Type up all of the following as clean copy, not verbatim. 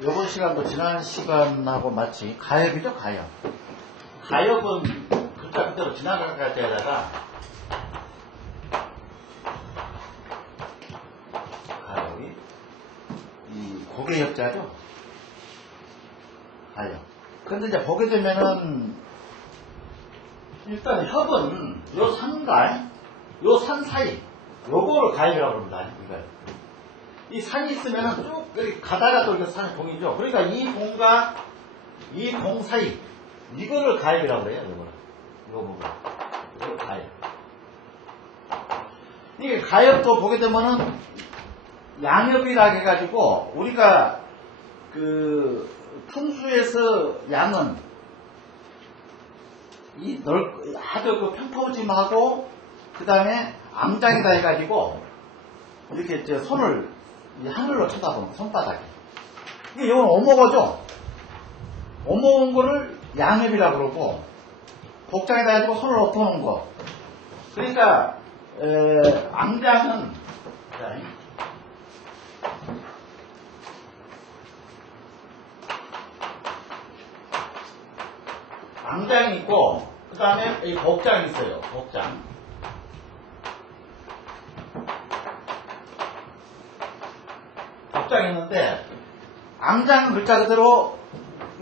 이번 시간도 지난 시간하고 마치 가협이죠, 가협. 가협은 글자 그대로 지나갈 때에다가 가협이 이 고개 협자죠. 가협. 근데 이제 보게 되면은 일단 협은 요 산과 요 산 사이 요거를 가협이라고 합니다. 이걸. 이 산이 있으면은 쭉 이렇게 가다가 또 이렇게 산이 봉이죠. 그러니까 이 봉과 이 봉 사이 이거를 가협이라고 그래요. 이거를. 이거 보면 이거 가협. 이게 가협도 보게 되면은 양협이라 해가지고 우리가 그 풍수에서 양은 이 아주 그 평평짐하고 그 다음에 앙장이다 해가지고 이렇게 이제 손을 하늘로 쳐다보는 손바닥에 이게 이건 오목어죠. 오목은 거를 양협이라고 그러고 복장에다 해가지고 손을 엎어놓은 거. 그러니까 앙장은 앙장이 있고 그 다음에 이 복장이 있어요. 복장. 복장이 있는데 앙장 글자 그대로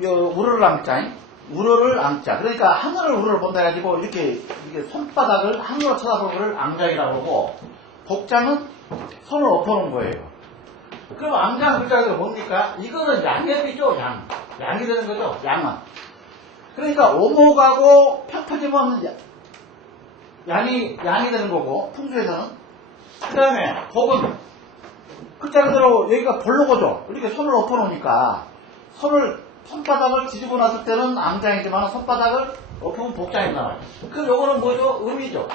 우러를 앙자, 우러를 앙자. 그러니까 하늘을 우러를 본다 해가지고 이렇게 손바닥을 하늘로 쳐다보는 걸 앙장이라고 하고 복장은 손을 엎어놓은 거예요. 그럼 앙장 글자 그대로 뭡니까? 이거는 양협이죠. 양이 되는 거죠. 양은. 그러니까 오목하고 평평하면 양이 되는 거고 풍수에서는. 그 다음에 복은 글자 그대로 여기가 볼로거죠. 이렇게 손을 엎어놓으니까 손바닥을 뒤집어 놨을 때는 앙장이지만 손바닥을 엎으면 복장이 나와요. 그 요거는 뭐죠? 음이죠.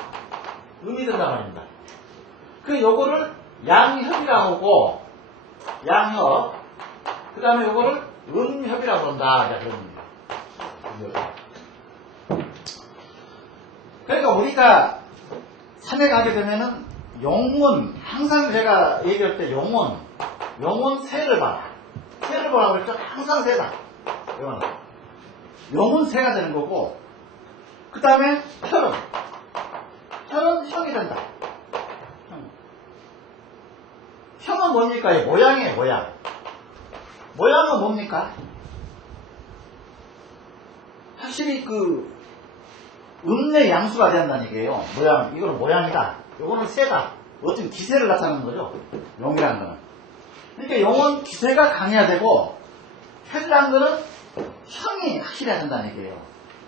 음이 된다 말입니다. 그 요거를 양협이라고 하고 양협. 그 다음에 요거를 음협이라고 한다. 그런 그러니까 우리가 산에 가게 되면은 용운, 항상 제가 얘기할 때 용운 새를 봐라. 새를 보라고 그랬죠? 항상 새다. 용운 새가 되는 거고, 그 다음에 혈은 형이 된다. 형은 뭡니까? 모양이에요, 모양. 모양은 뭡니까? 확실히 음내 양수가 된다는 얘기예요. 모양, 이거는 모양이다. 요거는 새다. 어떤 기세를 나타내는 거죠. 용이라는 거는. 그러니까 용은 기세가 강해야 되고, 혈이라는 거는 형이 확실해야 된다는 얘기예요.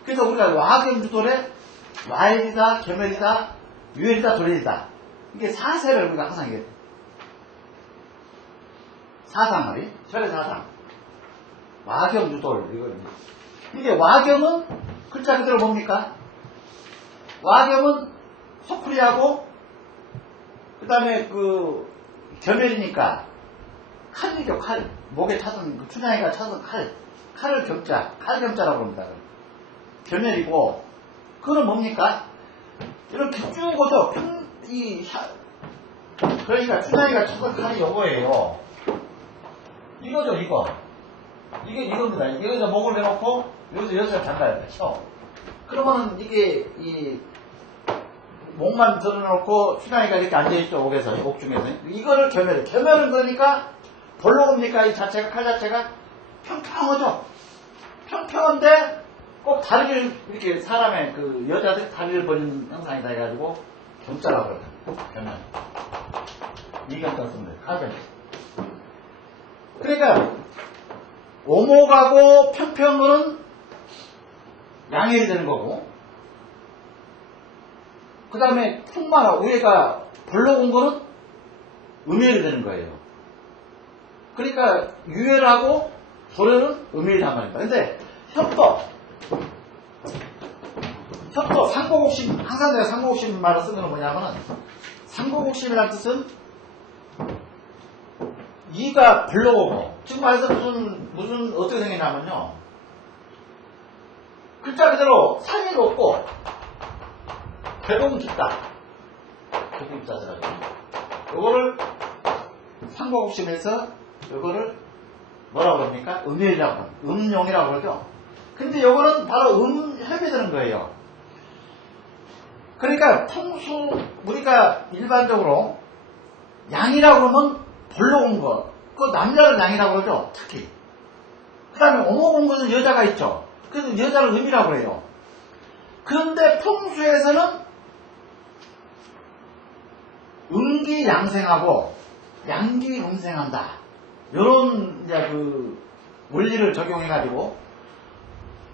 그래서 우리가 와경주돌에 와일이다, 겸혈이다, 유혈이다, 돌일이다. 이게 사세를 우리가 항상 얘기해요. 사상 말이. 혈의 사상. 와경주돌. 이게 와경은 글자 그대로 뭡니까? 와경은 소쿠리하고 그 다음에 겸혈이니까 칼이죠. 칼. 목에 차던 춘향이가 차던 칼을 칼겸자라고 합니다. 겸혈이고 그거는 뭡니까? 이렇게 쭉 오죠. 그러니까 춘향이가 차던 칼이 요거예요. 이거죠. 이게 이겁니다. 여기서 목을 내놓고 여기서 여기서 잠가요. 그렇죠? 그러면은 이게 목만 들어놓고 춘향이가 이렇게 앉아있죠. 옥 중에서. 이거를 겸혈은 그러니까 볼록입니까? 이 자체가, 칼 자체가 평평하죠. 평평한데 꼭 다리를 이렇게 사람의 여자들 다리를 버리는 형상이다 해가지고 겸자라고 그러죠. 겸혈. 이겸자 씁니다. 칼겸. 그러니까 오목하고 평평은 양혈이 되는 거고, 그 다음에 풍마라 위에가 볼록온 거는 음혈이 되는 거예요. 그러니까 유혈하고 도혈은 음혈이란 말입니다. 근데 협도 상고곡심, 항상 내가 상고곡심 말을 쓴 거는 뭐냐면은 상고곡심이라는 뜻은 이가 볼록오고, 지금 말해서 무슨 어떻게 생겼냐면요, 글자 그대로 산이 높고 배봉이 깊다. 배봉이 깊다더라고요. 요거를 상고곡심에서 요거를 뭐라고 그럽니까? 음혈이라고 합니다. 음용이라고 그러죠. 근데 요거는 바로 음협이 되는 거예요. 그러니까 풍수, 우리가 일반적으로 양이라고 그러면 볼록 온 것, 그 남자를 양이라고 그러죠. 특히. 그 다음에 오목 온 것은 여자가 있죠. 그래서 여자를 음이라고 그래요. 그런데 풍수에서는 음기 양생하고 양기 음생한다. 요런 이제 그 원리를 적용해가지고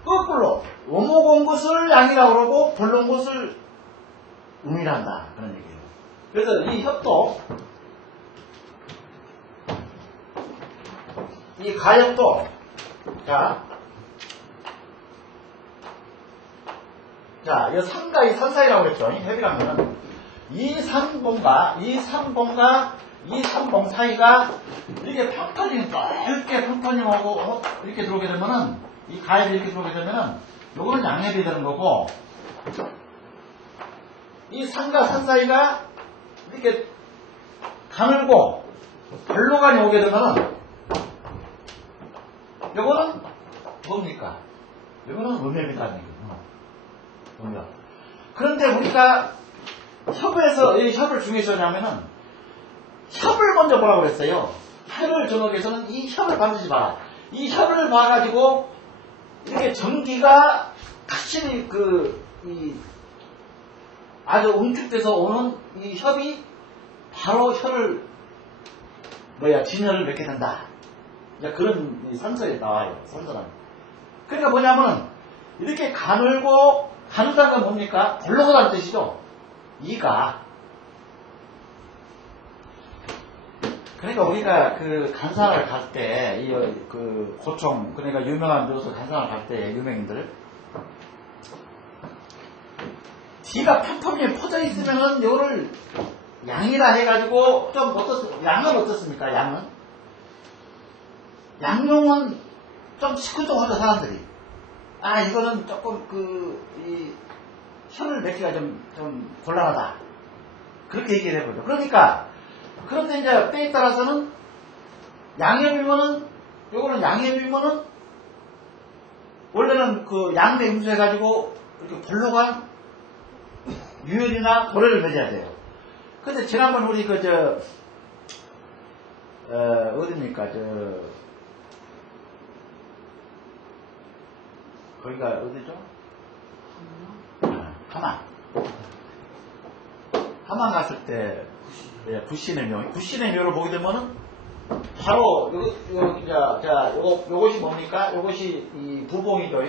거꾸로 오목 온 것을 양이라고 그러고 볼록 온 것을 음이란다. 그런 얘기예요. 그래서 이 협도, 이 가역도, 자, 이 산과 이 산 사이라고 그랬죠. 협이란 거는 이 산봉과 이 산봉 사이가 이렇게 평판이 넓게 평판이 오고 이렇게 들어오게 되면은, 이 가역이 이렇게 들어오게 되면은 요거는 양협이 되는 거고, 이 산과 산 사이가 이렇게 가늘고 별로간이 오게 되면은 요거는 뭡니까? 요거는 음협이라는 얘기예요. 음협. 그런데 우리가 협에서, 이 협을 중요시 하냐면은 협을 먼저 보라고 그랬어요. 협을 정하기 위해서는 이 협을 반드시 봐라. 이 협을 봐가지고 이렇게 전기가 확실히 아주 응축돼서 오는 이 협이 바로 혀를 진혈을 맺게 된다. 그런 선서에 나와요. 선서는. 그러니까 뭐냐면은 이렇게 가늘다는 건 뭡니까? 볼록하다는 뜻이죠. 이가. 그러니까 우리가 그 간상을 갈 때, 그 고총, 그러니까 유명한 묘소 간상을 갈 때 유명인들, 뒤가 펴펴이 퍼져 있으면은 요를 양이라 해가지고 좀 양은 어떻습니까? 양용은 좀 시큰둥하죠, 사람들이. 이거는 조금 이 혀를 맺기가 좀 곤란하다. 그렇게 얘기를 해보죠. 그런데 이제 때에 따라서는 요거는 양협이면은 원래는 그 양대 음수해가지고 이렇게 볼록한 유혈이나 고래를 맺어야 돼요. 근데 지난번 우리 어딥니까? 거기가 어디죠? 하만 갔을 때 부신의 묘를 보게 되면은 바로 요것이 뭡니까? 요것이 이 부봉이죠.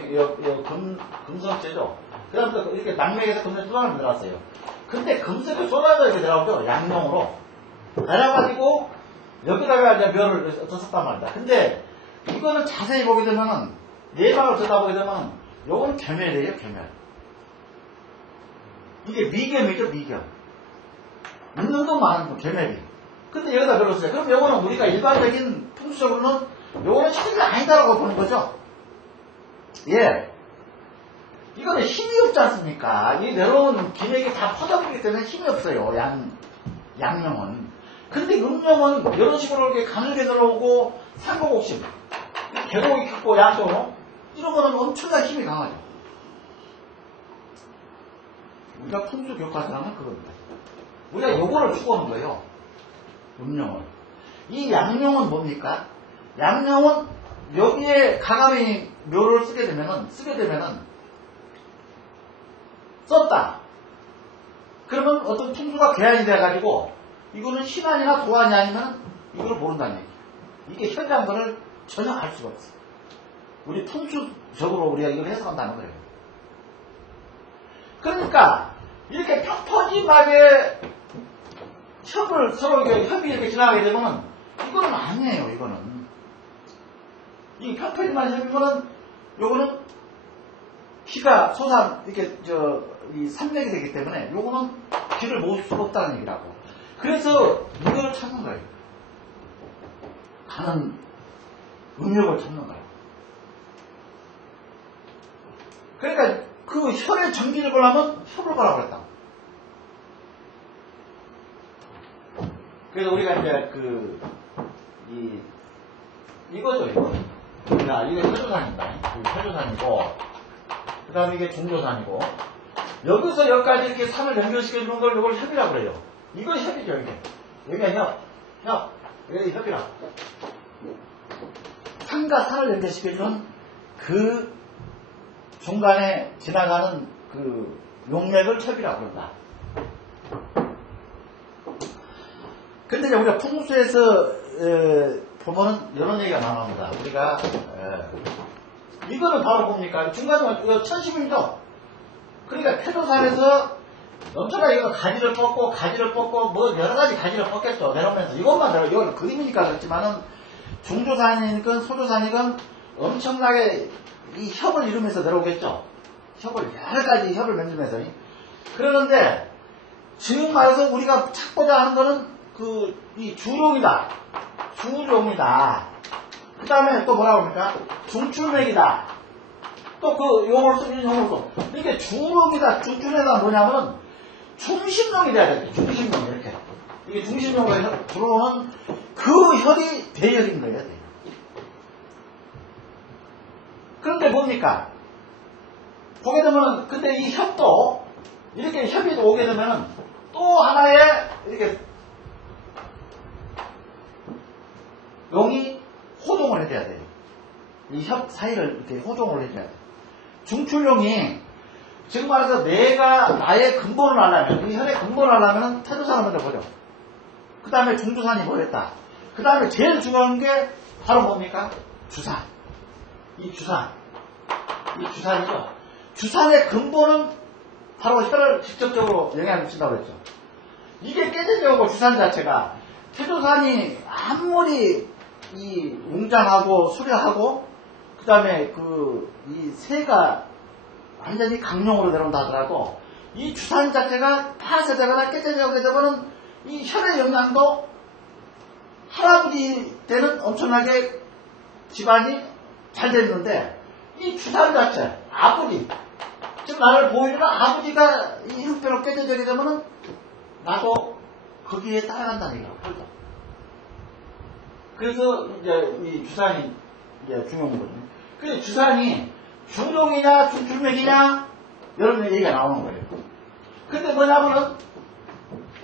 금성재죠. 그다음에 이렇게 낙맥에서 금성이 쏟아져 들어갔어요. 근데 금성이 쏟아져 이렇게 들어가죠. 양용으로 내려가지고 여기다가 이제 묘를 썼단 말이다. 근데 이거는 자세히 보게 되면은 내방을 쳐다보게 되면 요건 겸혈이에요. 겸혈. 이게 미겸이죠. 미겸. 있는 건 많은 거 겸혈이. 근데 여기다 별로어요. 그럼 요거는 우리가 일반적인 풍수적으로는 요거는 힘이 아니다라고 보는 거죠. 예. 이거는 힘이 없지 않습니까? 이 내려온 기맥이 다 퍼져버리기 때문에 힘이 없어요. 양용은. 근데 음용은 이런 식으로 이렇게 가늘게 들어오고 상고곡심, 계곡이 깊고 양쪽으로 이런 거는 엄청나게 힘이 강하죠. 우리가 풍수 교과서 하면 그겁니다. 우리가 요거를 추구하는 거예요. 음용은. 이 양용은 뭡니까? 양용은 여기에 가감이 묘를 쓰게 되면은 썼다. 그러면 어떤 풍수가 괴한이 돼가지고 이거는 신안이나 도안이 아니면 이거를 모른다는 얘기. 이게 현장한 거를 전혀 알 수가 없어. 우리 풍수적으로 우리가 이걸 해석한다는 거예요. 그러니까 이렇게 펴퍼짐하게 서로 협이 이렇게 지나가게 되면 이거는 아니에요. 이거는 이 펴퍼짐한 협이면은 요거는 피가 이렇게 이 산맥이 되기 때문에 요거는 피를 모을 수가 없다는 얘기라고. 그래서 이걸 찾는 거예요. 가는 음력을 찾는 거예요. 그러니까 그 혈의 전기를 보려면 혈을 보라고 그랬다. 그래서 우리가 이제 이거죠, 이거. 자, 이게 태조산입니다. 이게 태조산이고, 그 다음에 이게 중조산이고, 여기서 여기까지 이렇게 산을 연결시켜주는 걸 이걸 협이라고 그래요. 이거 협이죠, 이게. 여기가 협. 여기 협이라고. 산과 산을 연결시켜주는 그 중간에 지나가는 그 용맥을 협이라고 그런다. 근데 이제 우리가 풍수에서 보면은 이런 얘기가 나옵니다. 우리가 이거는 바로 뭡니까? 중간에 이거 1010이죠. 그러니까 태조산에서 엄청나게 이거 가지를 뽑고 뭐 여러 가지 가지를 뽑겠죠. 내려오면서 이것만 내려 이건 그림이니까 그렇지만은 중조산이건 소조산이건 엄청나게 이 협을 이루면서 내려오겠죠. 협을 여러 가지 협을 만들면서. 그러는데 지금 말해서 우리가 찾고자 하는 거는 이 주룡이다. 주룡이다. 그 다음에 또 뭐라고 합니까? 중출맥이다. 또 그 용어를 쓰는 용어를 써. 이게 주룡이다, 중출맥이다 뭐냐면은 중심용이 돼야 돼. 중심용 이렇게. 이게 중심용으로 들어오는 그 혈이 대혈인 거예요. 대혈. 그런데 뭡니까? 보게 되면 근데 이 협도 이렇게 협이 오게 되면은 또 하나의 이렇게 용이 호종을 해줘야 돼요. 이 협 사이를 이렇게 호종을 해줘야 돼요. 중출용이 지금 말해서 내가 나의 근본을 하려면 이 혈의 근본을 하려면 태조산을 먼저 보죠. 그 다음에 중조산이 뭐랬다. 그 다음에 제일 중요한 게 바로 뭡니까? 주산. 이 주산이죠. 주산의 근본은 바로 혈을 직접적으로 영향을 미친다고 했죠. 이게 깨져져고 주산 자체가 태조산이 아무리 이 웅장하고 수려하고 그 다음에 이 새가 완전히 강령으로 내려온다 하더라도 이 주산 자체가 파쇄되거나 깨져지게 되면은 이 혈의 영향도 할아버지 때는 엄청나게 집안이 잘 됐는데 이 주산 자체 아버지 지금 나를 보여주는 아버지가 이 형태로 깨져지게 되면은 나도 거기에 따라간다는 얘기라고 그러죠. 그래서 이제 이 주산이 이제 중요한 거거든요. 그래서 주산이 중종이냐 중출맥이냐 이런 얘기가 나오는 거예요. 근데 뭐냐면은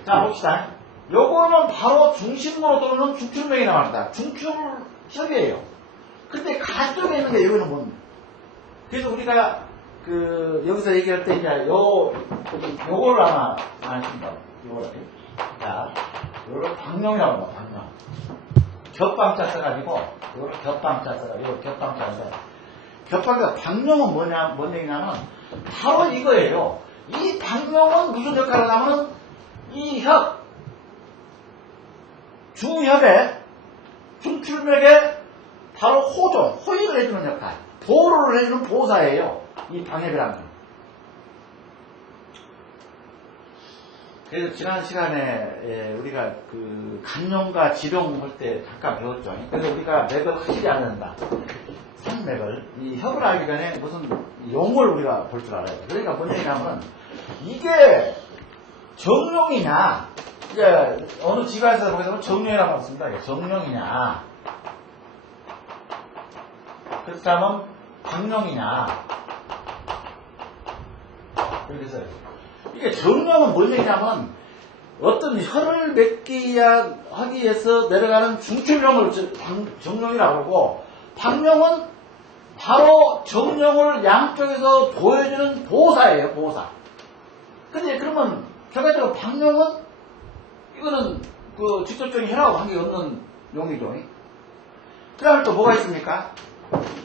자 봅시다. 요거는 바로 중심으로 들어오는 중출맥이 나옵니다. 중출협이에요. 근데 가쪽에 있는 게 여기는 뭡니까? 그래서 우리가 여기서 얘기할 때 이제 요거를 하나 아십니다. 요거를. 자, 요거를 방령이라고 합니다. 방령. 겹방자 써가지고 요거를 겹방자 써가지고 요거 겹방자 써요. 겹방자 방령은 뭔 얘기냐면 바로 이거예요. 이 방령은 무슨 역할을 하면 이 협 주협에 중출맥에 바로 호의를 해주는 역할, 보호를 해주는 보호사예요. 이 방협이라는 건. 그래서 지난 시간에 우리가 간령과 지령 할 때 잠깐 배웠죠. 그래서 우리가 맥을 확실히 알아야 된다. 산맥을. 이 협을 알기 전에 무슨 용어를 우리가 볼 줄 알아요. 그러니까 뭔 얘기냐면 이게 정령이냐 이제 어느 지가에서 보게 되면 정령이라고 했습니다. 정령이냐 그렇다면 방령이냐 이렇게 써요. 이게 정령은 뭔 얘기냐면 어떤 혈을 맺기 하기 위해서 내려가는 중출령을 정령이라고 그러고 방령은 바로 정령을 양쪽에서 보여주는 보호사예요. 보호사. 근데 그러면 결과적으로 방령은 이거는 직접적인 혈하고 관계없는 용이죠. 그 다음에 또 뭐가 있습니까?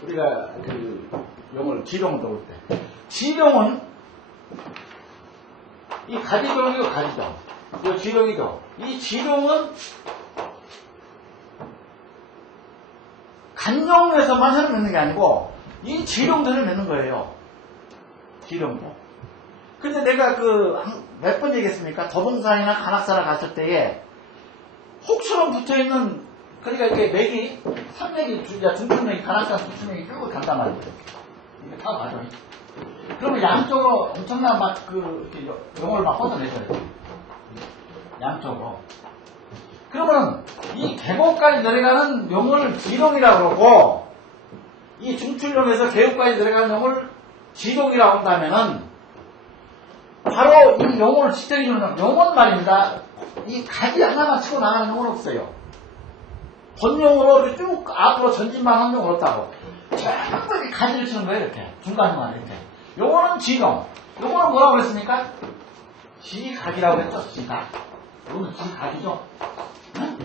우리가 용을 지룡을 떠올 때 지룡은 이 가지종이고 가지종 이 지룡이죠. 이 지룡은 간용에서만 혈을 맺는 게 아니고 이 지룡도 혈을 맺는 거예요. 지룡도. 근데 내가 몇 번 얘기했습니까? 더봉산이나 간악산을 갔을 때에 혹처럼 붙어있는 그러니까 이게 맥이 산맥이 중출맥이 간악산 중출맥이 쭉 간단 말이에요. 이게 다 맞아. 그러면 양쪽으로 엄청난 이렇게 용어를 막 뻗어내줘야 돼요. 양쪽으로. 그러면 이 계곡까지 내려가는 용을 지동이라고 그러고 이 중출용에서 계곡까지 내려가는 용을 지동이라고 한다면은 바로 이 용을 지탱해주는 용은 말입니다. 이 가지 하나만 치고 나가는 용은 없어요. 본용으로 쭉 앞으로 전진만 하는 용은 없다고. 전부 가지를 치는 거예요. 이렇게 중간중간 이렇게. 요거는 지용. 요거는 뭐라고 그랬습니까? 지각이라고 했죠. 지각. 요거는 지각이죠. 응?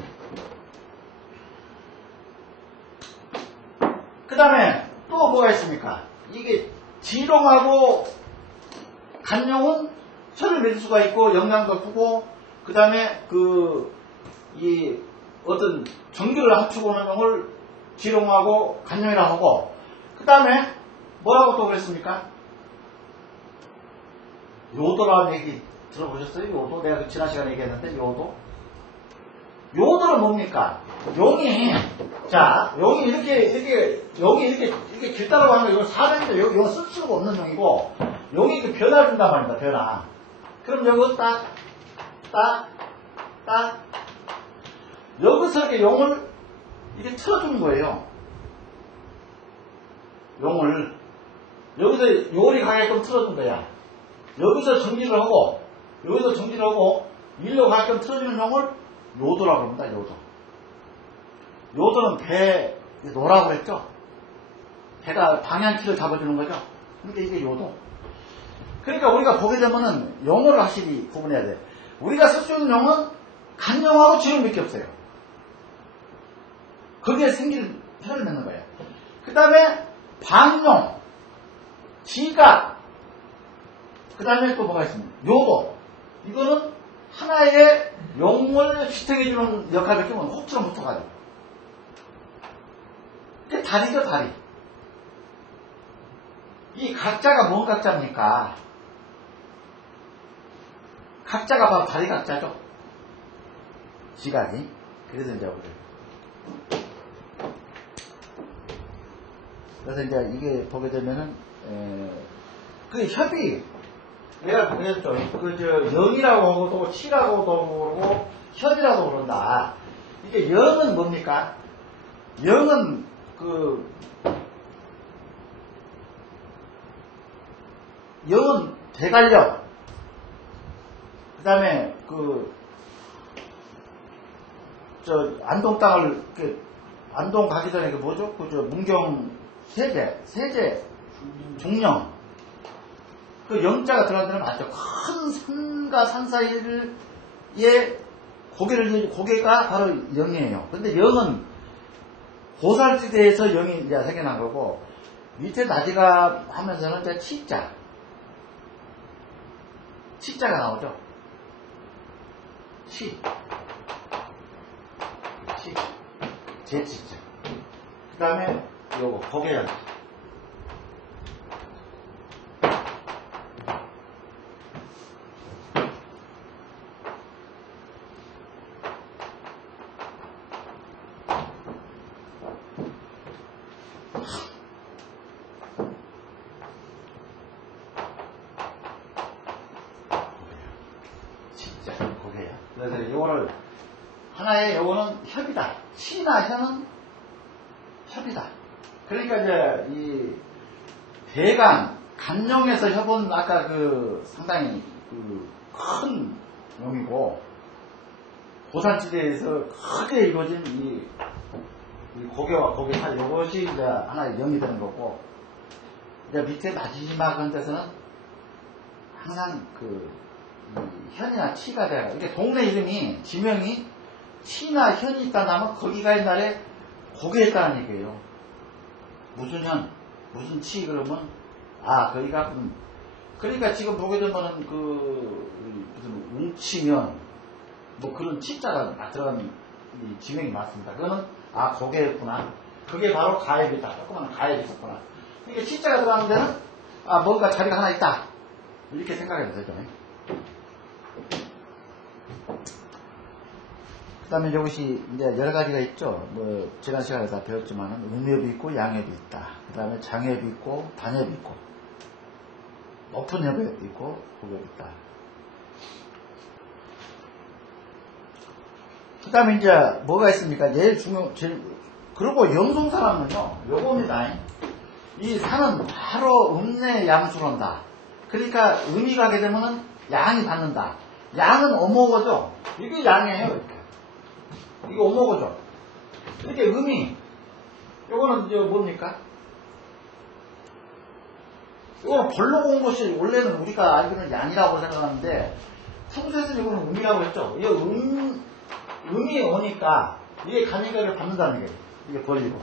그 다음에 또 뭐가 있습니까? 이게 지동하고 간용은 혀를 맺을 수가 있고 영향도 크고 그 다음에 이 어떤 전기를 합치고 오는 용을 지동하고 간용이라고 하고 그 다음에 뭐라고 또 그랬습니까? 요도라는 얘기 들어보셨어요? 요도? 내가 지난 시간에 얘기했는데 요도? 요도는 뭡니까? 용이 이렇게 길다라고 하는 거 이건 사람인데 이건 쓸 수가 없는 용이고 용이 그 변화 준단 말입니다. 변화. 그럼 여기 딱 여기서 이렇게 용을 이렇게 틀어주는 거예요. 용을 여기서 요리 가게끔 틀어준 거야. 여기서 정지를 하고 여기서 정지를 하고 일로 가게끔 틀어주는 용을 요도라고 합니다. 요도. 요도는 배 노라고 했죠. 배가 방향키를 잡아주는 거죠. 그러니까 이게 요도. 그러니까 우리가 보게 되면은 용어를 확실히 구분해야 돼. 우리가 쓸 수 있는 용은 간용하고 지용밖에 없어요. 거기에 생기는 혀를 맺는 거예요. 그 다음에 방용, 지각, 그 다음에 또 뭐가 있습니까? 요도. 이거는 하나의 용을 지탱해주는 역할밖에 없는 혹처럼 붙어가지고. 그게 다리죠, 다리. 이 각자가 뭔 각자입니까? 각자가 바로 다리 각자죠. 지각이. 그래서 이제 그래서 이제 이게 보게 되면은 그 협이 내가 그랬죠. 영이라고 하고 또 치라고도 그러고 협이라고 그런다. 이게 영은 뭡니까? 영은 영은 대관력. 그 다음에 안동 땅을 안동 가기 전에 뭐죠? 문경 세제 중령. 그 영자가 들어간 데는 맞죠. 큰 산과 산 사이에 고개가 바로 영이에요. 근데 영은 고살지대에서 영이 이제 생겨난 거고, 밑에 나지가 하면서는 이제 치자가 나오죠. 제치자. 그 다음에 요거 고개열. 그래서 요거를 하나의 요거는 협이다. 치나 혀는 협이다. 그러니까 이제 이 간용에서 협은 아까 상당히 큰 용이고 고산지대에서 크게 이루어진 이 고개와 고개 사이 요것이 이제 하나의 영이 되는 거고, 이제 밑에 마지막 데서는 항상 현이나 치가 돼요. 이게 동네 이름이, 지명이 치나 현이 있다는 하면 거기가 옛날에 고개였다는 얘기예요. 무슨 현, 무슨 치 그러면 거기가 그러니까 지금 보게 되면은 무슨 웅치면 뭐 그런 치자가 들어간 지명이 많습니다. 그거는 고개였구나. 그게 바로 가액이다. 조그만 가액이 있었구나. 이게 치자가 들어가는 데는 뭔가 자리가 하나 있다. 이렇게 생각해도 되죠. 그 다음에 이것이 이제 여러 가지가 있죠. 뭐 지난 시간에 다 배웠지만은 음엽이 있고 양엽이 있다. 그 다음에 장엽이 있고 단엽이 있고 높은 엽이 있고 고엽이 있다. 그 다음에 이제 뭐가 있습니까? 그리고 영송사람은요, 요겁니다. 이 산은 바로 음내양수론다. 그러니까 음이 가게 되면은 양이 받는다. 양은 오모고죠. 이게 양이에요. 이렇게. 이게 오모고죠. 이렇게 음이, 요거는 이제 뭡니까? 이거는 벌로 본 것이 원래는 우리가 알기로는 양이라고 생각하는데 풍수에서는 이거는 음이라고 했죠. 이게 음이 오니까 이게 간이가를 받는다는 얘기예요. 이게 벌리고.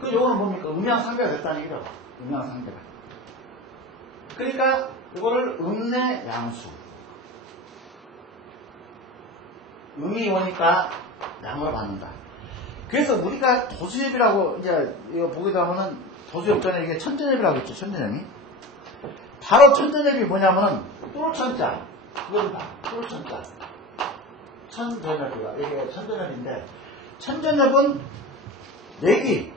그 요거는 뭡니까? 음양상대가 됐다는 얘기죠. 음양상대가. 그러니까 이거를 음내양수. 음이 오니까 양을 받는다. 그래서 우리가 도수협이라고 이제 이거 보게 되면은 도수협 전에 이게 천전협이라고 했죠. 천전협이. 바로 천전협이 뭐냐면은 뚫천자. 그겁니다. 뚫천자. 천전협이가 이게 천전협인데 천전협은 내기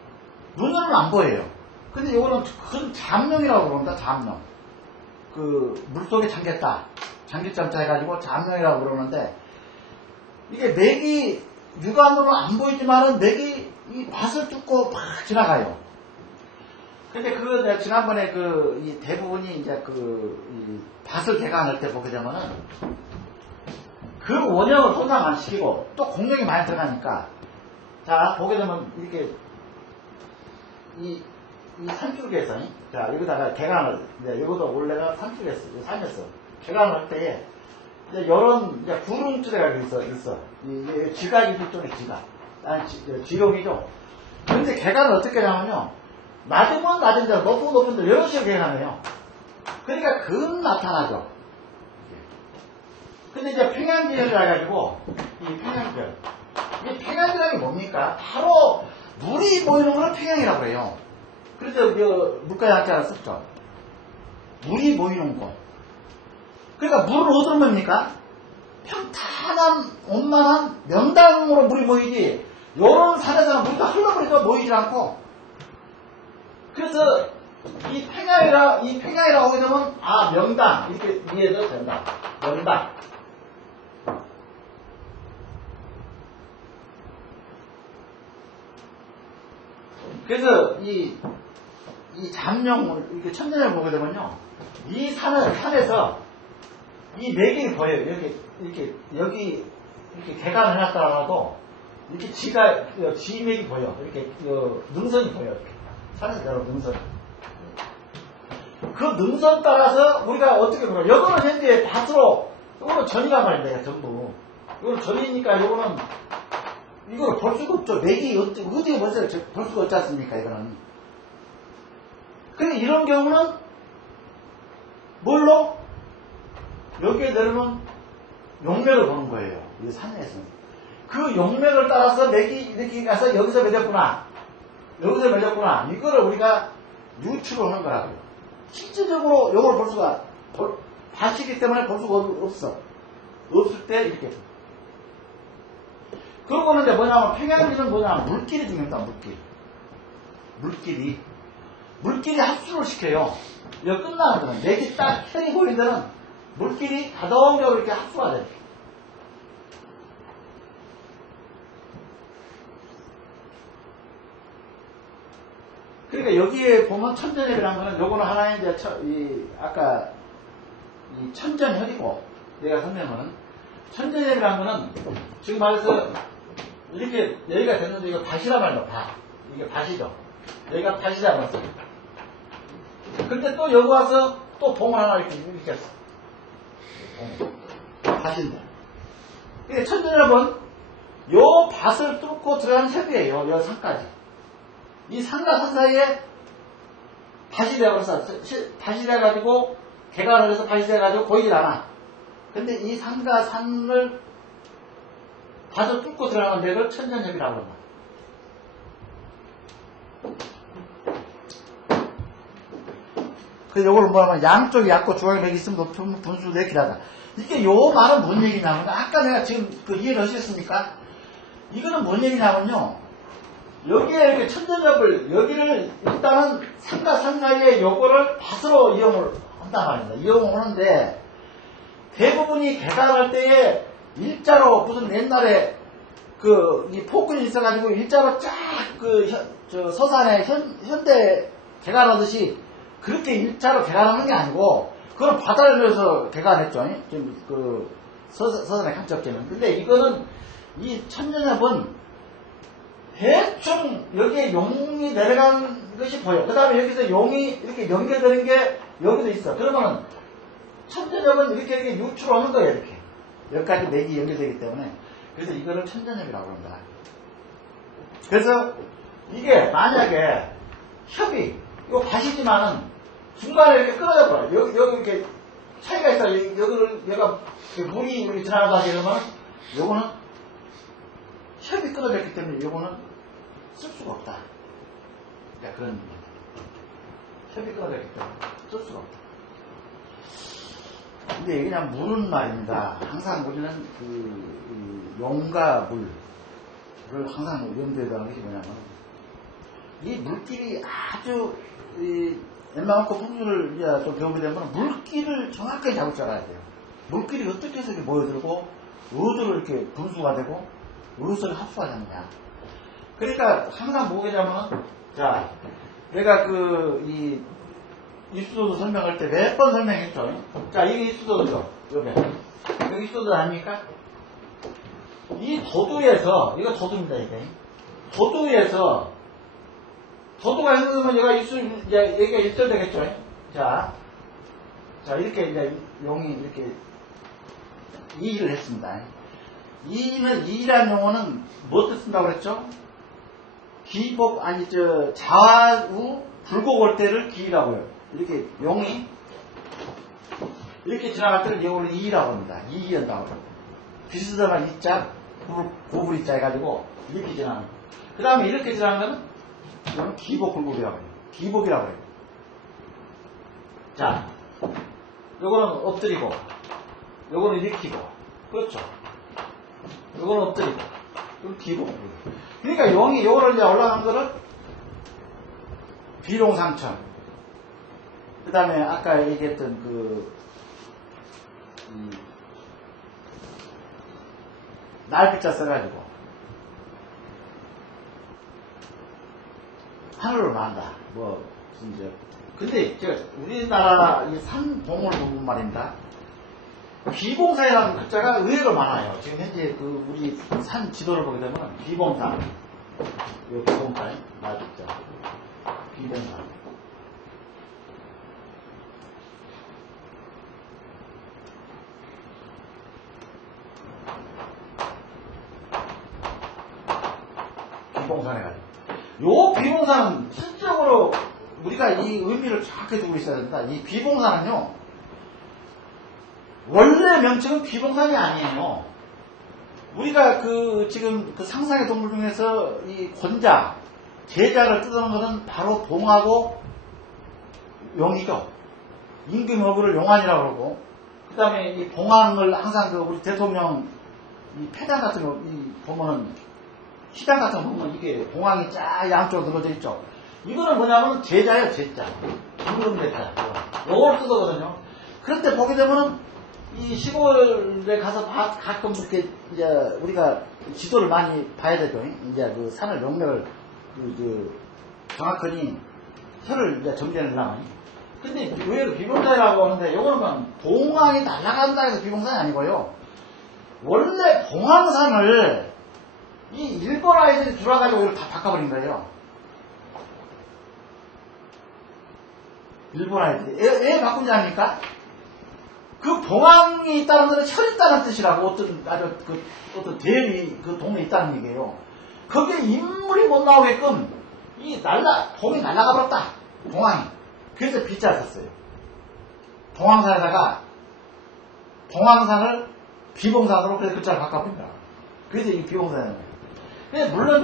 눈으로는 안 보여요. 근데 이거는 큰 잠룡이라고 그럽니다. 잠룡. 그 물속에 잠겼다. 잠길잠자 해가지고 잠룡이라고 그러는데 이게 맥이 육안으로는 안 보이지만은 맥이 이 밭을 뚫고 막 지나가요. 근데 내가 지난번에 이 대부분이 이제 이 밭을 개간할 때 보게 되면은 그 원형을 손상 안 시키고 또 공력이 많이 들어가니까 자 보게 되면 이렇게 이 산줄기에서 자 여기다가 개간을 이제 여기도 원래가 산줄기였어 산이었어. 개간을 할 때에 이제 이런 이제 구름줄에가 있어. 이 지각이 일종의 지각. 아니 지룡이죠. 그런데 개간을 어떻게 하냐면요. 낮으면 낮은 데로 높은 데로 여러 식으로 개간해요. 그러니까 금 나타나죠. 근데 이제 평양지혈이라 해가지고 이 평양지혈. 이 평양지혈이 뭡니까? 바로 물이 보이는 걸 평양이라고 해요. 그래서 물가에 한자를 썼죠. 물이 보이는 곳. 그러니까 물은 어디로 뭡니까? 평탄한 온만한 명당으로 물이 모이지 요런 산에서는 물이 흘러버리죠. 모이지 않고. 그래서 이 평양이라고 하게 되면 명당 이렇게 이해도 된다. 명당. 그래서 이 잠룡 이렇게 천년을 보게 되면요. 이 산에서 이 네 개가 보여요. 여기 이렇게 개간을 해놨다라도 이렇게 지맥이 보여. 이렇게 능선이 보여. 이렇게. 산에서 여러 능선. 그 능선 따라서 우리가 어떻게 보면 여거는 현재 밭으로 이거는 전이란 말입니다. 전부. 이거는 전이니까 이거는 이걸 볼 수가 없죠. 맥이 어디에 벌써 볼 수가 없지 않습니까? 이거는. 근데 이런 경우는 뭘로? 여기에 내려면 용맥을 보는 거예요. 이 산에서는. 그 용맥을 따라서 맥이 이렇게 가서 여기서 맺었구나. 여기서 맺었구나. 이거를 우리가 유추를 하는 거라고요. 실질적으로 이걸 볼 수가, 밭이기 때문에 볼 수가 없어. 없을 때 이렇게. 그러고는 이제 뭐냐면 평양지는 뭐냐면 물길이 중요합니다. 물길이 합수를 시켜요. 여기 끝나는 데는 맥이 딱 편이 보이는 데는 물길이 자동적으로 이렇게 합수가 돼요. 그러니까 여기에 보면 천전협이라는 거는 요거는 하나의 이제 아까 이 천전협이고 내가 설명은 천전협이라는 거는 지금 말해서 이렇게 여기가 됐는데 이거 밭이란 말이에요. 밭. 이게 밭이죠. 여기가 밭이라 말이에요. 근데 또 여기 와서 또 봉을 하나 이렇게 했어. 밭인데. 그러니까 천전협은 요 밭을 뚫고 들어가는 협이에요. 요 산까지. 이 산과 산 사이에 밭이 되어서 밭이 돼가지고 개간을 해서 밭이 돼가지고 보이질 않아. 근데 이 산과 산을 밭을 뚫고 들어가는 데를 천전협이라고 합니다. 그래서 요걸 뭐냐면 양쪽이 얕고 중앙에 맥이 있으면 높은 분수 내키라다. 이게 요 말은 뭔 얘기냐면 아까 내가 지금 이해를 하셨습니까? 이거는 뭔 얘기냐면요. 여기에 이렇게 천전협을 여기를 일단은 산과 산 사이에 요거를 밭으로 이용을 한단 말입니다. 이용을 하는데 대부분이 개간할 때에 일자로 무슨 옛날에 이 폭군이 있어가지고 일자로 쫙 서산에 현대 개간하듯이 그렇게 일자로 개간하는 게 아니고, 그건 바다를 내서 개간했죠. 지금 서산의 간척지는. 근데 이거는 이 천년협은 대충 여기에 용이 내려간 것이 보여. 그 다음에 여기서 용이 이렇게 연결되는 게 여기도 있어. 그러면은 천년협은 이렇게 유출하는 거예요. 이렇게 여기까지 맥이 연결되기 때문에. 그래서 이거를 천년협이라고 합니다. 그래서 이게 만약에 협이 이거 밭이지만은 중간에 이렇게 끊어져 버려. 여기 이렇게 차이가 있어. 얘가 물이 이렇게 지나가다 이러면 요거는 협이 끊어졌기 때문에 요거는 쓸 수가 없다. 그러니까 그런 의미입니다. 협이 끊어졌기 때문에 쓸 수가 없다. 근데 그냥 물은 말입니다. 항상 우리는 용과 물을 항상 염두에 두는 것이 뭐냐면, 이 물길이 아주 웬만큼 풍수를 이제 좀 배우게 되면 물길을 정확하게 잡을 줄 알아야 돼요. 물길이 어떻게 해서 이렇게 모여들고 어디로 이렇게 분수가 되고 어디서 합수가 되느냐. 그러니까 항상 뭐냐면, 자, 내가 이 입수도도 설명할 때 몇 번 설명했죠. 자, 이게 입수도죠. 여기 입수도 아닙니까? 이 도두에서, 이거 도두입니다, 이게. 도두가 있으면 얘가 여기가 입수되겠죠. 자, 이렇게 이제 용이 이렇게 이의를 했습니다. 이의라는 용어는 무엇을 쓴다고 그랬죠? 좌우 불곡 올 때를 기이라고 해요. 이렇게 용이 이렇게 지나갈 때를 이걸 이의라고 합니다. 이의한다고 합니다. 비스듬한 이자, 고불 이자 해가지고 이렇게 지나가는 거. 그 다음에 이렇게 지나가는 거는 이건 기복 불곡이라고 해요. 기복이라고 해요. 자, 요거는 엎드리고, 요거는 일으키고, 그렇죠. 요거는 엎드리고, 이건 기복 불곡. 그러니까 용이 요거를 이제 올라간 거를 비룡상천. 그 다음에 아까 얘기했던 날빛자 써가지고 하늘로 난다. 근데 제가 우리나라 이 산봉을 보면 말입니다. 비봉산이라는 글자가 의외로 많아요. 지금 현재 우리 산 지도를 보게 되면 비봉산, 이 비봉산, 날빛자, 비봉산. 비봉산해가지고. 요 비봉산은 실질적으로 우리가 이 의미를 정확히 두고 있어야 된다. 이 비봉산은요, 원래 명칭은 비봉산이 아니에요. 우리가 지금 상상의 동물 중에서 이 권자, 제자를 뜯어놓은 것은 바로 봉하고 용이죠. 임금허구를 용안이라고 그러고, 그 다음에 이 봉황을 항상 우리 대통령 이 폐당 같은 거 보면은 시장 같은 거 보면 이게 봉황이 쫙 양쪽으로 늘어져 있죠. 이거는 뭐냐면 제자예요, 제자. 임금 제자. 요걸 뜯어거든요. 그런데 보게 되면은 이 시골에 가서 가끔 이렇게 이제 우리가 지도를 많이 봐야 되죠. 이제 산을 용맥을 정확하니 혀를 이제 정리하려면. 근데 의외로 비봉산이라고 하는데 요거는 봉황이 날아간다 해서 비봉산이 아니고요. 원래 봉황산을 이 일본 아이들이 들어와가지고 이걸 다 바꿔버린 거예요. 일본 아이들이. 왜 바꾼지 압니까? 그 봉황이 있다는 것은 혈이 있다는 뜻이라고 어떤 대리 동네에 있다는 얘기예요. 거기에 인물이 못 나오게끔 봉이 날아가 버렸다. 봉황이. 그래서 비자를 썼어요. 봉황산에다가 봉황산을 비봉산으로 그래서 글자를 바꿔버린다. 그래서 이 비봉산이에요. 근데 물론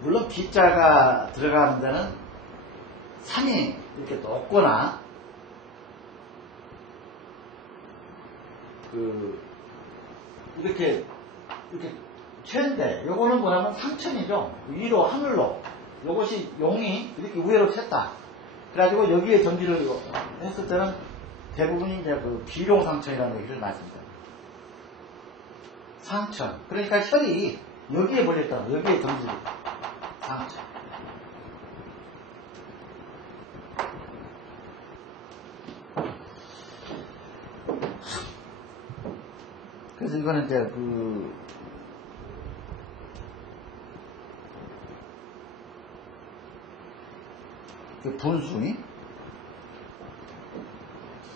물론 비자가 들어가는 데는 산이 이렇게 높거나 이렇게 쳤는데 요거는 뭐냐면 상천이죠. 위로 하늘로 요것이 용이 이렇게 위로 쳤다. 그래가지고 여기에 전기를 했을 때는 대부분이 이제 그 비룡상처이라는 얘기를 말씀드립니다. 상처. 그러니까 혈이 여기에 몰렸다. 여기에 전기를. 상처. 그래서 이거는 이제 그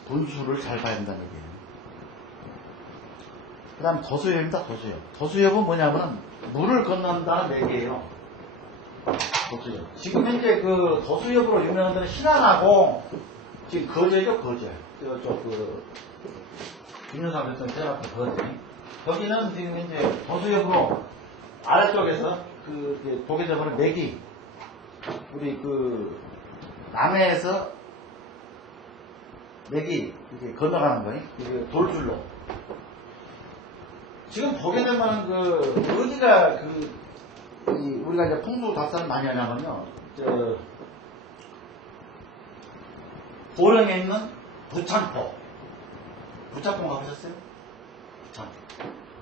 분수를 잘 봐야 된다는 얘기예요. 그 다음 도수엽입니다. 도수엽은 뭐냐면 물을 건넌다는 얘기예요. 도수엽. 지금 현재 그 도수엽으로 유명한 데는 신안하고 지금 거제죠. 저쪽 김윤상 대통령 때문에 거제. 여기는 지금 이제 도수엽으로 아래쪽에서 보게 되면 맥이 우리 남해에서 맥이 이렇게 건너가는 거예요. 이게 돌줄로. 지금 보게 되면 어디가 우리가 이제 풍수 답사를 많이 하냐면요. 보령에 있는 부창포. 부창포 가보셨어요?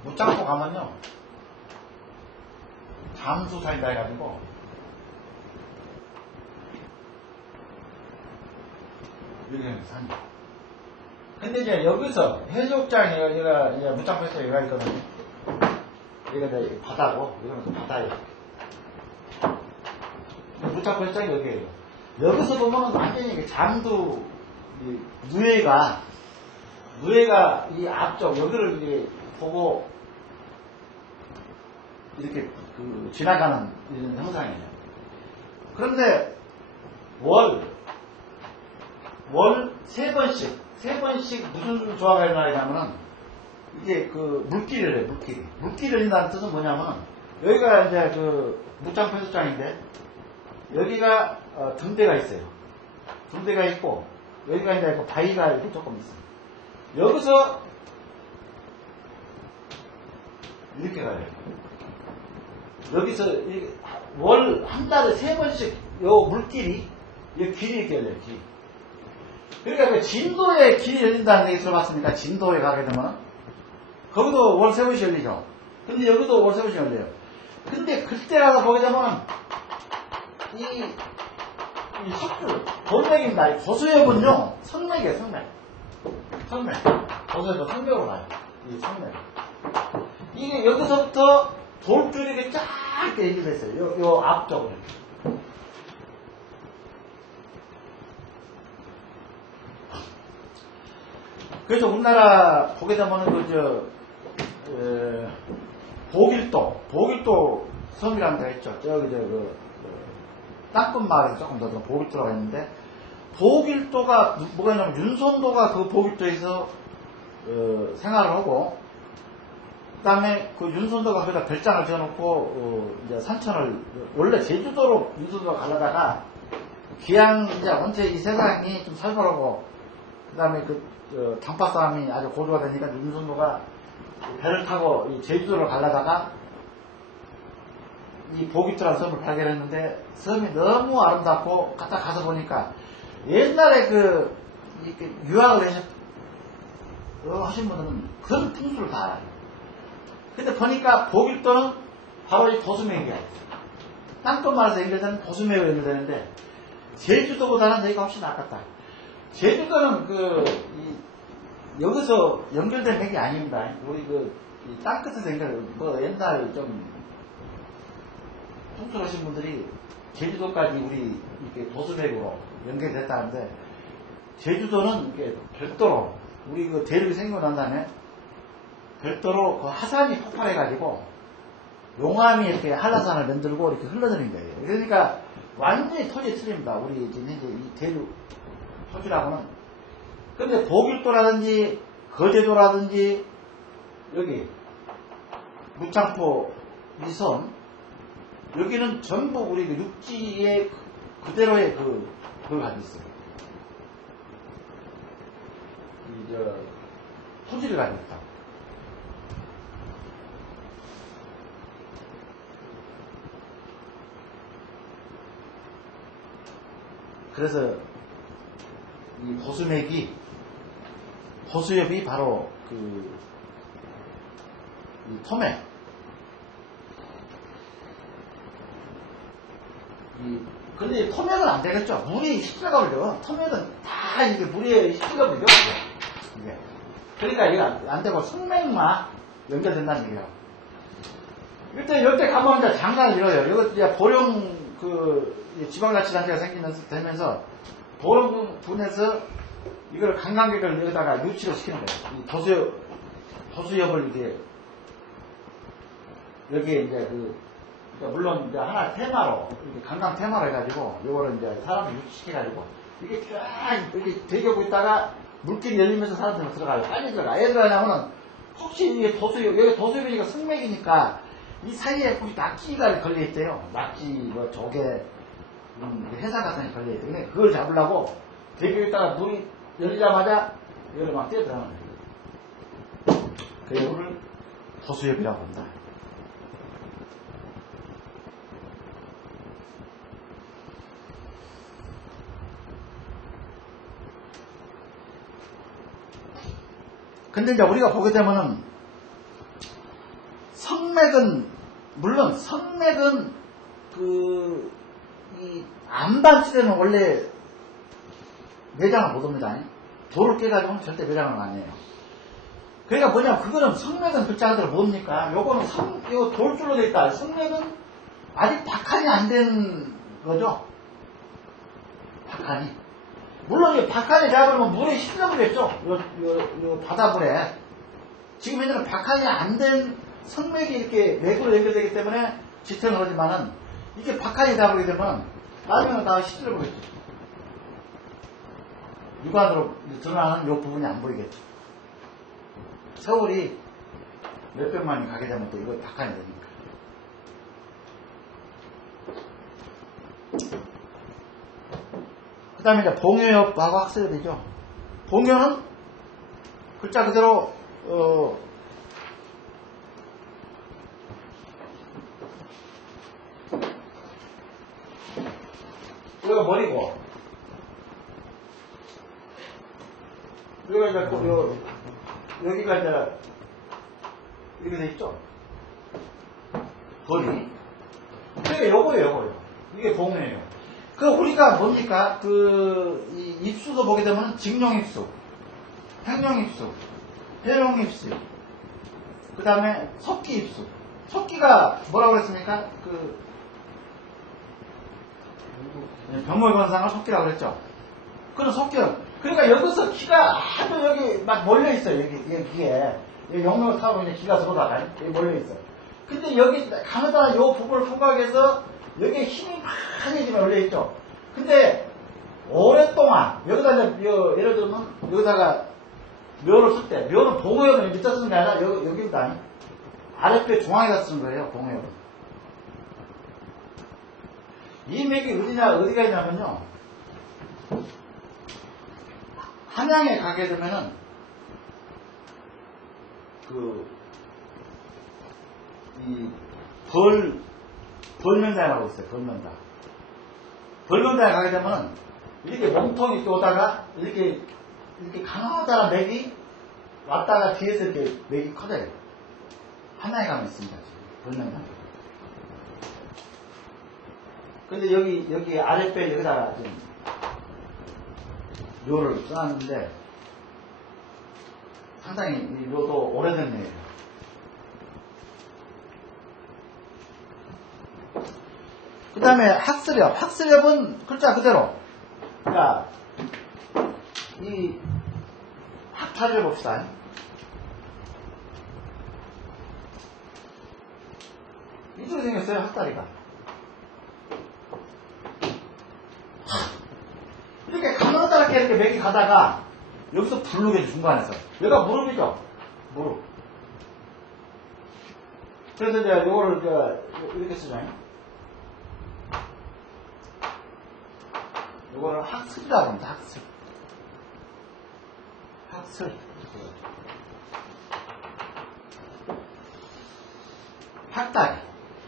부창포 가면요. 잠수살다 해가지고 여기는 산이. 근데 이제 여기서 해수욕장이 여기가 이제 무창포에서 여기가 있거든요. 여기가 이제 바다고, 여기는 바다예요. 무창포 해수욕장이 여기에요. 여기서 보면 완전히 잠두 누에가 이 앞쪽 여기를 이제 보고 이렇게 지나가는 이런 형상이에요. 그런데 월 세 번씩 무슨 조화가 일어나냐면은 이게 물길을 해요. 물길을 흘린다는 뜻은 뭐냐면 여기가 이제 무창포 해수장인데 여기가 등대가 있어요. 등대가 있고 여기가 이제 바위가 이렇게 조금 있어요. 여기서 이렇게 가요. 여기서 월 한 달에 3번씩 요 물길이 이 길이 이렇게 열려요. 길. 그러니까 진도에 길이 열린다는 얘기 들어봤습니까? 진도에 가게 되면 거기도 월 3번씩 열리죠. 근데 여기도 월 3번씩 열려요. 근데 그때 가서 보게 되면 이 돌멩입니다. 이 도수엽은요 성맥이에요. 성맥. 도수엽은 성벽으로 가요. 이 성맥. 이게 여기서부터 돌줄이 이렇게 짧게 연결돼 있어요. 요 앞쪽으로. 그래서 우리나라 보게 되면은 보길도 섬이라는 데가 있죠. 저기 땅끝 마을에서 조금 더 보길도가 있는데 보길도가 뭐가 있냐면 윤손도가 그 보길도에서 생활을 하고 그 다음에 그 윤손도가 거기다 별장을 지어놓고 이제 산천을 원래 제주도로 윤손도가 가려다가 기왕 이제 언제 이 세상이 좀 살벌하고 그 다음에 장파 싸움이 아주 고조가 되니까 윤손도가 배를 타고 이 제주도를 가려다가 이 보길도라는 섬을 발견했는데 섬이 너무 아름답고 갖다 가서 보니까 옛날에 이렇게 유학을 하신 분들은 그런 풍수를 다 알아요. 근데 보니까 보길도는 바로 이 도수맥이야. 땅끝마을에서 연결되는 도수맥으로 연결되는데 제주도보다는 여기가 훨씬 낫겠다. 제주도는 여기서 연결된 맥이 아닙니다. 우리 이 땅끝에서 옛날에 좀 통솔하신 분들이 제주도까지 우리 이렇게 도수맥으로 연결됐다는데 제주도는 이렇게 별도로 우리 대륙이 생기고 난 다음에 별도로 하산이 폭발해가지고 용암이 이렇게 한라산을 만들고 이렇게 흘러다니는 거예요. 그러니까 완전히 토지에 틀립니다. 우리 지금 현재 이 대륙 토지라고는. 근데 보길도라든지 거제도라든지 여기 무창포 이섬 여기는 전부 우리 육지의 그대로의 그걸 가지고 있어요. 토지를 가지고 있다. 그래서 이 보수엽이 바로 이 토맥. 근데 토맥은 안 되겠죠. 물이 흡수가 걸려. 토맥은 다 이게 물에 흡수가 걸려. 이게. 그러니까 이게 안 되고 성맥만 연결된다는 얘기야. 일단 여태 가면 이제 장관을 이뤄요. 이거 이제 보령 지방자치단체가 되면서 보령군에서 이걸 관광객을 여기다가 유치를 시키는 거예요. 이 도수엽을 이게 여기에 이제 그러니까 물론 이제 하나 테마로 이렇게 관광 테마로 해가지고 이거를 이제 사람을 유치시켜가지고 이게 쫙 이렇게 대기하고 있다가 물길이 열리면서 사람들이 들어가요. 빨리 들어가. 왜 들어가냐면은 혹시 이게 여기 도수엽이니까 승맥이니까 이 사이에 혹시 낙지가 걸려있대요. 낙지, 조개, 해삼 같은 게 걸려있대요. 근데 그걸 잡으려고 대기에 있다가 물이 열리자마자 이걸 막 뛰어들어가는 거예요. 그 이거를 도수엽이라고 합니다. 근데 이제 우리가 보게 되면은 물론 성맥은 이 안반지대는 원래 매장을 못 옵니다. 돌을 깨가지고는 절대 매장을 안 해요. 그러니까 뭐냐면 그거는 성맥은 글자 그대로 뭡니까? 요거는 이거 돌줄로 되어 있다. 성맥은 아직 박한이 안 된 거죠. 박한이. 물론 이 박한이 되어버리면 물에 휘둘러버렸죠. 요 바다물에. 지금 현재는 박한이 안 된 성맥이 이렇게 맥으로 연결되기 때문에 지탱을 하지만은 이게 박한이 되어버리게 되면 나중에는 다 휘둘러버렸죠. 육안으로 드러나는 요 부분이 안 보이겠죠. 서울이 몇백만이 가게 되면 또 이거 박한이 되니까. 그 다음에 이제 봉요엽하고 학습엽이죠. 봉요는 글자 그대로 여기가 머리고 여기가 이제 여기가 이제 이렇게 돼 있죠. 머리. 그게 요거예요. 이게 봉요예요. 우리가 뭡니까? 이 입수도 보게 되면 직룡입수, 행룡입수, 해룡입수, 그 다음에 석기입수. 석기가 뭐라고 그랬습니까? 병몰건상을 석기라고 그랬죠. 그런 석기는, 그러니까 여기서 기가 아주 여기 막 몰려있어요. 여기에. 영역을 타고 이제 기가 들어다가 여기 몰려있어요. 근데 여기 가느다란 요 부분을 통과해서 여기에 힘이 강해지면 올려있죠. 근데 오랫동안 여기다 이제 예를 들면 여기다가 묘를 쓸 때 묘는 봉요엽을 밑에 쓰는 게 아니라 여기다 아랫배 중앙에다 쓰는 거예요. 봉요엽은. 이 맥이 어디가 있냐면요. 한양에 가게 되면은 이 벌면다라고 있어요. 벌면다에 가게 되면 이렇게 몸통이 이렇게 오다가 이렇게 가느다란 맥이 왔다가 뒤에서 이렇게 맥이 커져요. 하나에 가면 있습니다. 벌면다. 근데 여기 아랫배 여기다가 좀 묘를 써놨는데 상당히 이 묘도 오래된 묘예요. 그 다음에 학습엽. 학습엽은 글자 그대로. 그러니까, 이 학타를 봅시다. 이쪽에 생겼어요, 학다리가. 이렇게 가느다랗게 이렇게 맥이 가다가, 여기서 부르게 중간에서. 얘가 무릎이죠? 무릎. 그래서 이제 요거를 이렇게 쓰잖아요. 이거를 학습이라고 합니다. 학습. 학다리.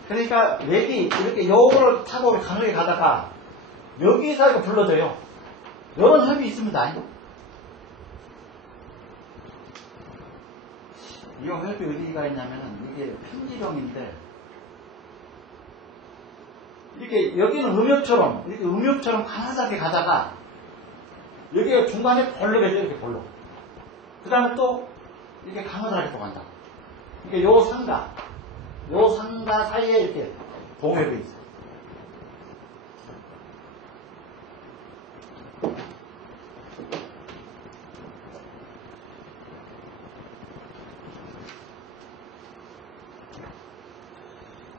그러니까 맥이 이렇게 요거를 타고 가늘게 가다가 여기서 이렇게 불러져요. 이런 협이 있습니다. 이 협이 어디가 있냐면은 이게 편지령인데 이렇게 여기는 음역처럼 이렇게 음역처럼 가느다랗게 가다가 여기가 중간에 볼록해져 이렇게 볼록. 그 다음에 또 이렇게 가느다랗게 또 간다. 이게 요 상가 사이에 이렇게 봉협이 있어요.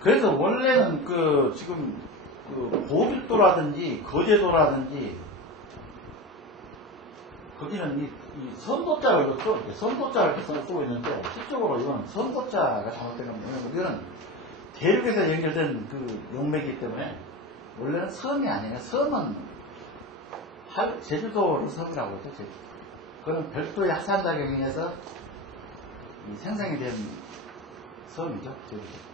그래서 원래는 지금 보길도라든지 거제도라든지 거기는 이 선도자를 넣죠. 선도자를 이렇게 쓰고 있는데 실적으로 이건 선도자가 잘못된 겁니다. 이거는 대륙에서 연결된 용맥이기 때문에 원래는 섬이 아니에요. 섬은 제주도로 섬이라고 하죠. 제주도. 그건 별도의 하산작용에 의해서 생성이 된 섬이죠. 제주도.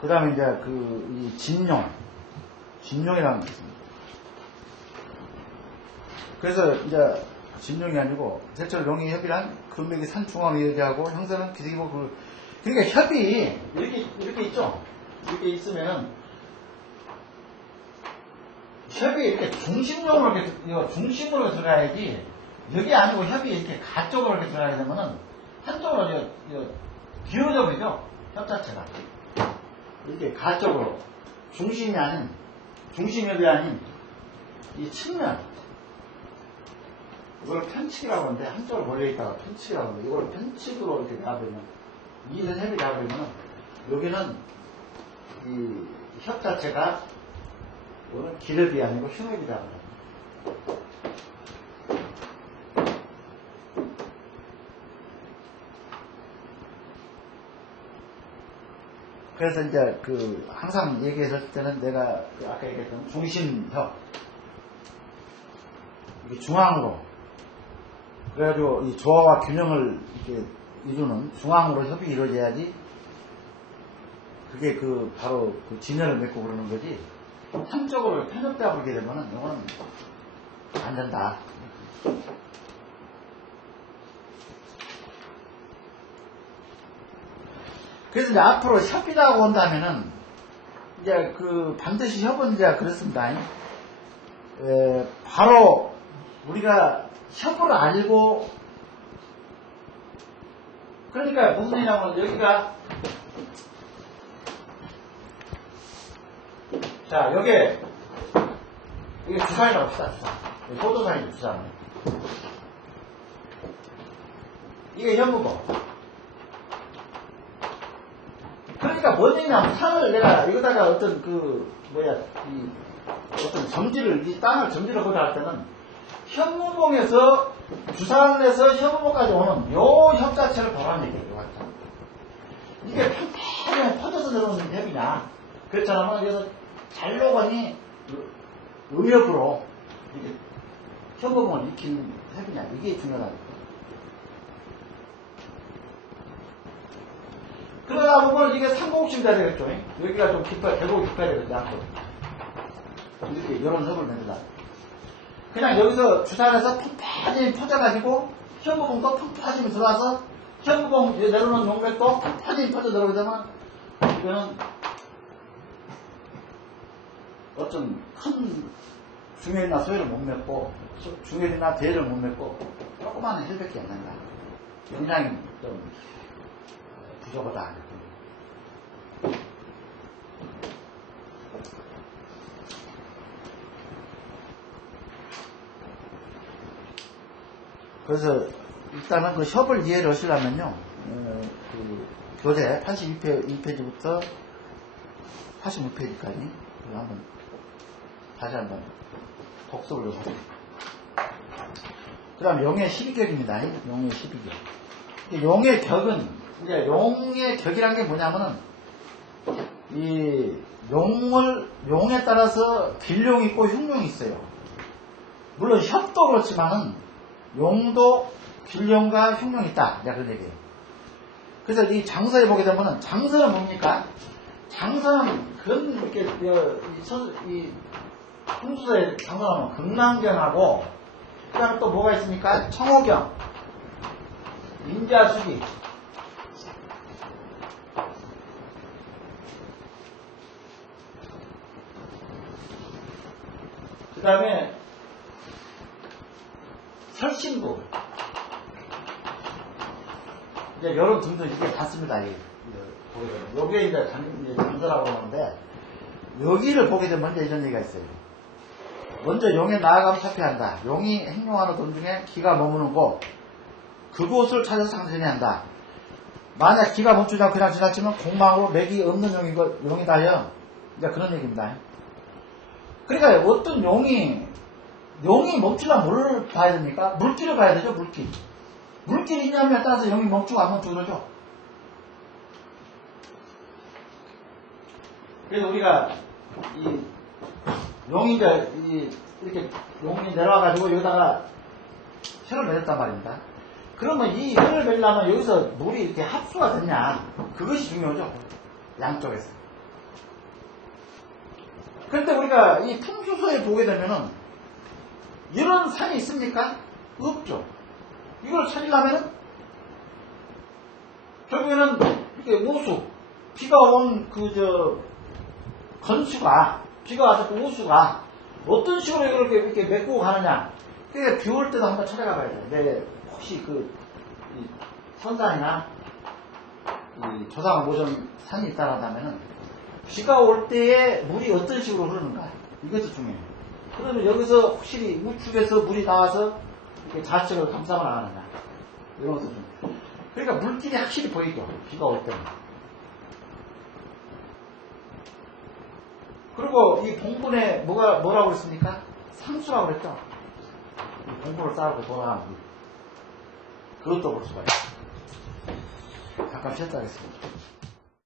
그 다음에 이제 이 진용이라는 게 있습니다. 그래서 이제 진용이 아니고, 대체로 용의 협이란 금맥이 산 중앙을 얘기하고, 형사는 기생이고, 그러니까 협이 이렇게 있죠? 이렇게 있으면은, 협이 이렇게 중심으로 들어가야지, 여기 아니고 협이 이렇게 가쪽으로 이렇게 들어가야 되면은, 한쪽으로 기울어져 버리죠? 협 자체가. 이렇게 가쪽으로 중심협이 아닌 이 측면 이걸 편측이라고 하는데 한쪽으로 몰려있다가 편측이라고 하는데 이걸 편측으로 이렇게 나와버리면 이를 협이 나와버리면 여기는 이 협 자체가 오늘 기럽이 아니고 흉협이라고 합니다. 그래서 이제 항상 얘기했을 때는 내가 아까 얘기했던 중심협, 이게 중앙으로, 그래가지고 이 조화와 균형을 이렇게 이루는 중앙으로 협이 이루어져야지 그게 바로 진열을 맺고 그러는 거지, 한쪽으로 편협되어 버리게 되면은 이거는 안 된다. 그래서 이제 앞으로 협이라고 한다면은, 이제 반드시 협은 이제 그렇습니다. 바로 우리가 협을 알고, 그러니까 무슨 얘기냐면 여기가, 자, 이게 주산이라고 합시다, 주산. 포도산이 주산. 이게 현무고. 그러니까 뭔 얘기냐면 산을 내가 여기다가 어떤 어떤 점지를, 이 땅을 점지를 거다 할 때는 현무봉에서 주산에서 현무봉까지 오는 요 협 자체를 보라는 얘기예요. 이게 평평하게 퍼져서 내려오는 협이냐. 그렇잖아. 그래서 잘로건이 음역으로 현무봉을 익힌 협이냐. 이게 중요하다. 그러다 보면 이게 삼공심이 돼야 되겠죠. 여기가 좀 계곡이 깊어야 되겠죠. 앞으로. 이렇게 이런 협을 맺는다. 그냥 여기서 주산에서 푹파짐이 퍼져가지고 현무봉도 푹파짐이 들어와서 현무봉 내려오는 용맥도 푹파짐이 퍼져 들어오게 되면 이거는 어떤 큰 중혈이나 소혈을 못 맺고 중혈이나 대를 못 맺고 조그마한 혈밖에 안 난다. 굉장히 좀 부족하다. 그래서 일단은 협을 이해를 하시려면요, 교재 82페이지부터 86페이지까지 다시 한번 독서를 해보세요. 그 다음 용의 12격입니다. 용의 12격. 용의 격은, 이제 용의 격이란 게 뭐냐면은, 이 용에 따라서 길용이 있고 흉용이 있어요. 물론 협도 그렇지만은 용도 길용과 흉용이 있다. 그런 얘기예요. 그래서 이 장서에 보게 되면은 장서는 뭡니까? 장서는 이렇게 이 풍수서에 장서는 극랑경하고 그 다음에 또 뭐가 있습니까? 청호경, 인자수기, 그 다음에 설신구. 이제 여러 등등 이게 같습니다. 여기에 이제 장서라고 하는데, 여기를 보게 되면 이제 이런 얘기가 있어요. 먼저 용에 나아가면 착피한다. 용이 행용하는 도중에 기가 머무는 곳, 그곳을 찾아서 상전해야 한다. 만약 기가 멈추지 않고 그냥 지나치면 공망으로 맥이 없는 용이다요. 이제 그런 얘기입니다. 그러니까 어떤 용이 멈추려면 뭘 봐야 됩니까? 물길을 봐야 되죠, 물길. 물길이 있냐면 따라서 용이 멈추고 안 멈추고 그러죠. 그래서 우리가 용이 이렇게 용이 내려와가지고 여기다가 혀를 맺었단 말입니다. 그러면 이 혀를 맺으려면 여기서 물이 이렇게 합수가 됐냐, 그것이 중요하죠, 양쪽에서. 그런데 우리가 이 풍수서에 보게 되면은 이런 산이 있습니까? 없죠. 이걸 찾으려면은 결국에는 이렇게 우수, 비가 온 건수가, 비가 와서 그 우수가 어떤 식으로 이렇게 메꾸고 가느냐. 그러니까 비 올 때도 한번 찾아가 봐야 돼. 내 혹시 이 선산이나 이 조상 모전 산이 있다라면은 비가 올 때에 물이 어떤 식으로 흐르는가, 이것도 중요해요. 그러면 여기서 확실히 우측에서 물이 나와서 이렇게 좌측을 감싸고 나가느냐, 이런 것도 좀. 그러니까 물길이 확실히 보이죠, 비가 올 때는. 그리고 이 봉분에 뭐라고 그랬습니까? 상수라고 그랬죠. 이 봉분을 쌓고 돌아가는 물. 그것도 볼 수가 있어요. 잠깐 쉬었다 하겠습니다.